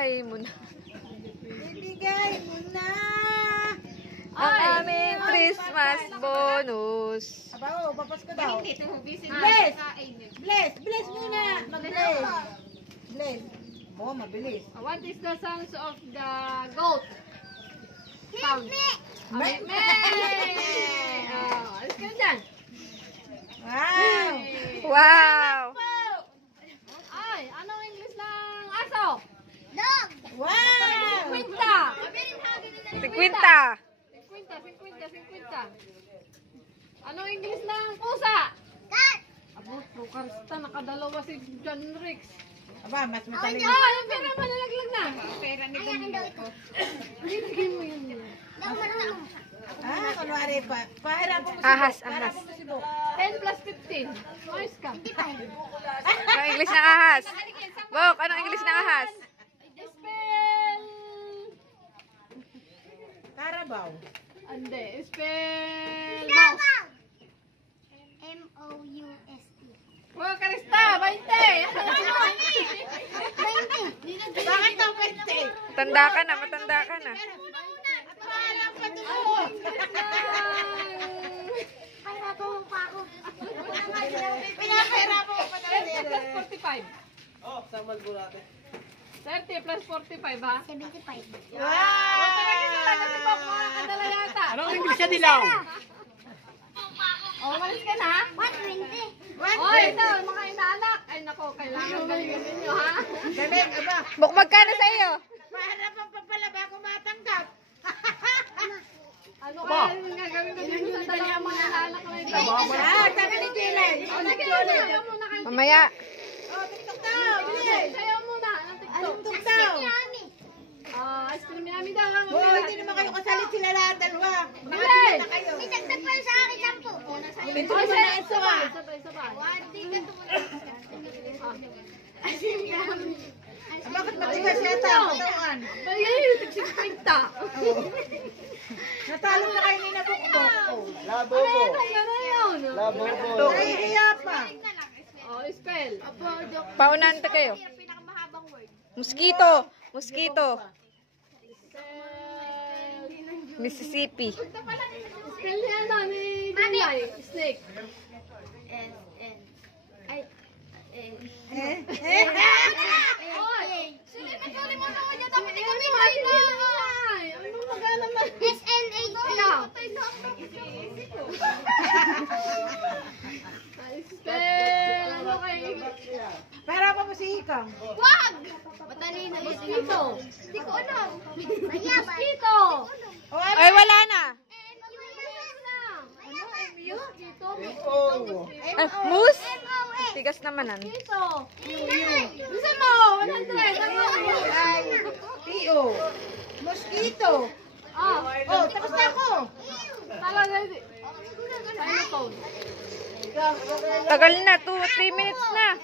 Ibigay mo na. Ibigay mo na. Ang aming Christmas bonus. Aba, papas ko daw. Bless! Bless! Bless muna! Mag-bless! Bless! Oo, mabilis. What is the sounds of the goat? Sound. Me! Alis ka na dyan. Wow! Wow! Ay, anong English ng aso? Wow! Kwinta. 50. 50. Anong English ng pusa? Abo, Karista, nakadalawa si John Rix. Aba, mas mataling. Yung pera mo nalaglag na. Pera ni Danilo ko. Bibigay mo yun. Kunwari pa. Pahirapan mo si Ahas, Bok. Pahirapan ahas. mo si Bok. 10 plus 15. Ayos ka. Anong English ng ahas? Bok, anong English ng ahas? Spell. Carabao. Ande, spell. Mouse. M-O-U-S-E. Wow, Karista, 20. Bakit daw 20? Matanda ka na, matanda ka na. Parang pa ito. Pinapahirapan mo pa 30 plus talaga. 45. Oh, samal mo natin. 30 plus 45 ha? 75. Wow! Kasi pa po nakadala yata. Anong English sa dilaw? Oh, malis ka na? 120. Oh, ito, mga inaanak. Ay, nako, kailangan galingan ninyo, ha? Galing, aba. Bok, magkano sa iyo? Maharapan pa pala bago matanggap. Ano kaya yung gagawin ko dito sa dalawang mga inaanak na ito? Sabi ni Kilay. Oh, sige, sayaw muna kayo. Mamaya. Oh, TikTok daw. Bilis. Sayaw muna. Anong TikTok? TikTok daw. Ice cream yummy daw. Ang Oo, hindi naman kayo kasalit sila lahat dalawa. Bilis! Na kayo. May dagdag pa sa akin 10. Ito Oh, naman na ito ah. sabay. Bakit matigas yata ang katawan? Bagay yung tig-60. Natalo na kayo ni Nabukbok. Labobo. Ano yun? Labobo. Ay, hiya pa. Oh, spell. Paunahan pa kayo. Mosquito. Mosquito. Mississippi. Spell niya ano, ni July. Snake. Oy! Sige, nagkalimutan ko niya. Dapat ikaw may ay. Ano magana man? S-N-A-T. Spell. Ano kayo? Para pa mo si Ikang. Wag! Matalino yun. Mosquito. Hindi ko alam. Mayabay. Mosquito. O, ano? Ay, wala na. Oh. Moose? Tigas naman nan. Mosquito. Gusto mo? 100. Ano? Ay, Tio. Mosquito. Ah. Oh, tapos na ako. Talaga. Ano phone? Tagal na. 2-3 minutes na.